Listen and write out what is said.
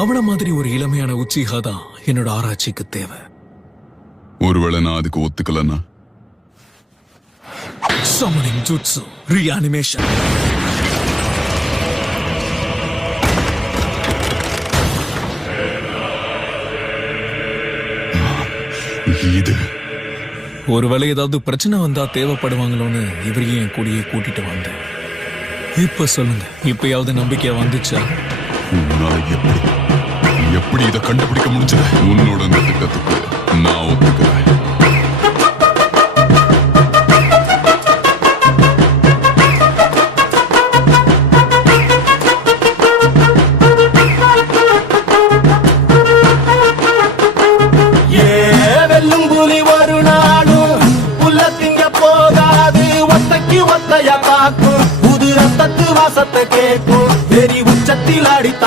அவள மாதிரி ஒரு இளமையான உச்சிஹா தான் என்னோட ஆராய்ச்சிக்கு தேவை. ஒருவேளை நான் அதுக்கு ஒத்துக்கலன்னா சம்மனிங் ஜுட்சு ரீஅனிமேஷன். இது ஒருவேளை ஏதாவது பிரச்சனை வந்தா தேவைப்படுவாங்களோன்னு இவரையும் என் கூடயே கூட்டிட்டு வந்தேன். இப்ப சொல்லுங்க, இப்பயாவது நம்பிக்கையா வந்துச்சா? உன்னால எப்படி இதை கண்டுபிடிக்க முடிஞ்சது? உன்னோட இந்த திட்டத்துக்கு நான் ஒத்துக்கிறேன். வெல்லும் புலி ஒரு நாளும் புல்ல திங்க போகாது. ஒத்தைக்கு ஒத்தைய பார்க்கும், புது ரத்தத்து வாசத்தை கேட்கும்.